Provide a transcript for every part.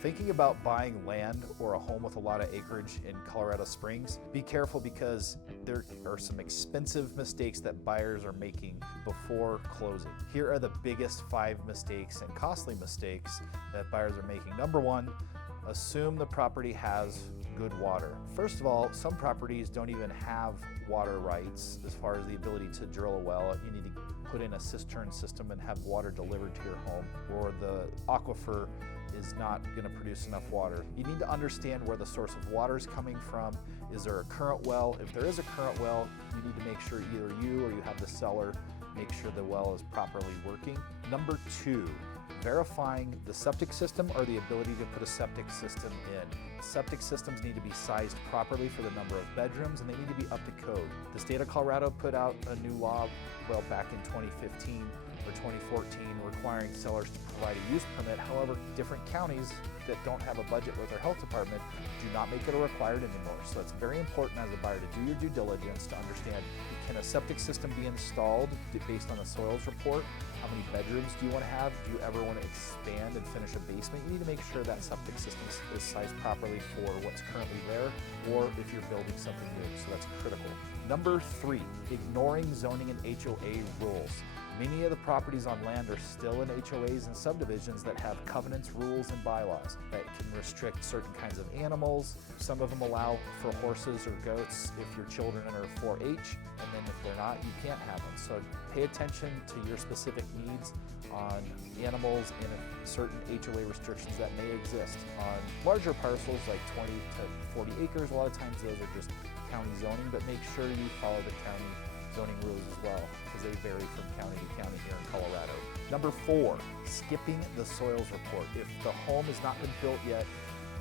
Thinking about buying land or a home with a lot of acreage in Colorado Springs, be careful because there are some expensive mistakes that buyers are making before closing. Here are the biggest 5 mistakes and costly mistakes that buyers are making. Number 1, assume the property has good water. First of all, some properties don't even have water rights as far as the ability to drill a well. You need to put in a cistern system and have water delivered to your home, or the aquifer is not going to produce enough water. You need to understand where the source of water is coming from. Is there a current well? If there is a current well, you need to make sure either you or you have the seller make sure the well is properly working. Number 2, verifying the septic system or the ability to put a septic system in. Septic systems need to be sized properly for the number of bedrooms, and they need to be up to code. The state of Colorado put out a new law, well, back in 2015 or 2014, requiring sellers to provide a use permit. However, different counties that don't have a budget with their health department do not make it a required anymore. So it's very important as a buyer to do your due diligence to understand, can a septic system be installed based on the soils report? How many bedrooms do you want to have? Do you ever want to expand and finish a basement? You need to make sure that septic system is sized properly for what's currently there, or if you're building something new, so that's critical. Number 3, ignoring zoning and HOA rules. Many of the properties on land are still in HOAs and subdivisions that have covenants, rules, and bylaws that can restrict certain kinds of animals. Some of them allow for horses or goats if your children are 4-H, and then if they're not, you can't have them. So pay attention to your specific needs on animals and certain HOA restrictions that may exist. On larger parcels like 20 to 40 acres, a lot of times those are just county zoning, but make sure you follow the county zoning rules as well, because they vary from county to county here in Colorado. Number 4, skipping the soils report. If the home has not been built yet,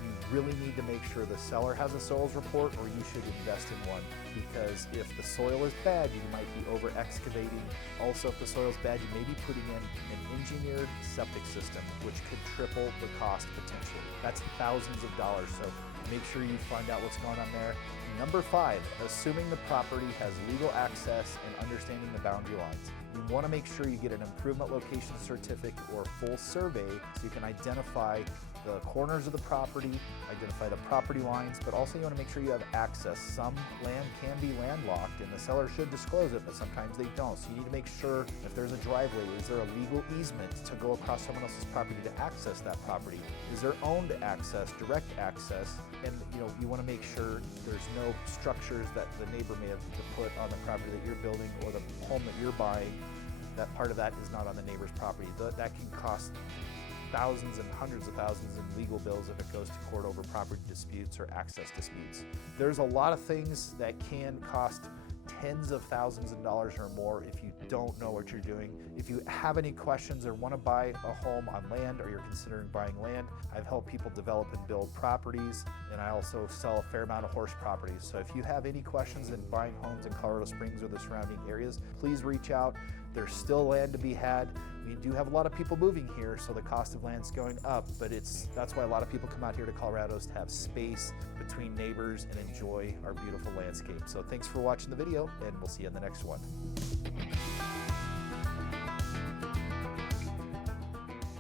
you really need to make sure the seller has a soils report, or you should invest in one, because if the soil is bad, you might be over excavating. Also, if the soil is bad, you may be putting in an engineered septic system, which could triple the cost potentially. That's thousands of dollars, so make sure you find out what's going on there. Number 5, assuming the property has legal access and understanding the boundary lines. You want to make sure you get an improvement location certificate or full survey so you can identify the corners of the property, identify the property lines, but also you want to make sure you have access. Some land can be landlocked and the seller should disclose it, but sometimes they don't. So you need to make sure if there's a driveway, is there a legal easement to go across someone else's property to access that property? Is there owned access, direct access? And you want to make sure there's no structures that the neighbor may have to put on the property that you're building or the home that you're buying. That part of that is not on the neighbor's property. That can cost thousands and hundreds of thousands in legal bills if it goes to court over property disputes or access disputes. There's a lot of things that can cost tens of thousands of dollars or more if you don't know what you're doing. If you have any questions or want to buy a home on land, or you're considering buying land, I've helped people develop and build properties, and I also sell a fair amount of horse properties. So if you have any questions in buying homes in Colorado Springs or the surrounding areas, please reach out. There's still land to be had. We do have a lot of people moving here, so the cost of land's going up, but that's why a lot of people come out here to Colorado, is to have space between neighbors and enjoy our beautiful landscape. So thanks for watching the video, and we'll see you in the next one.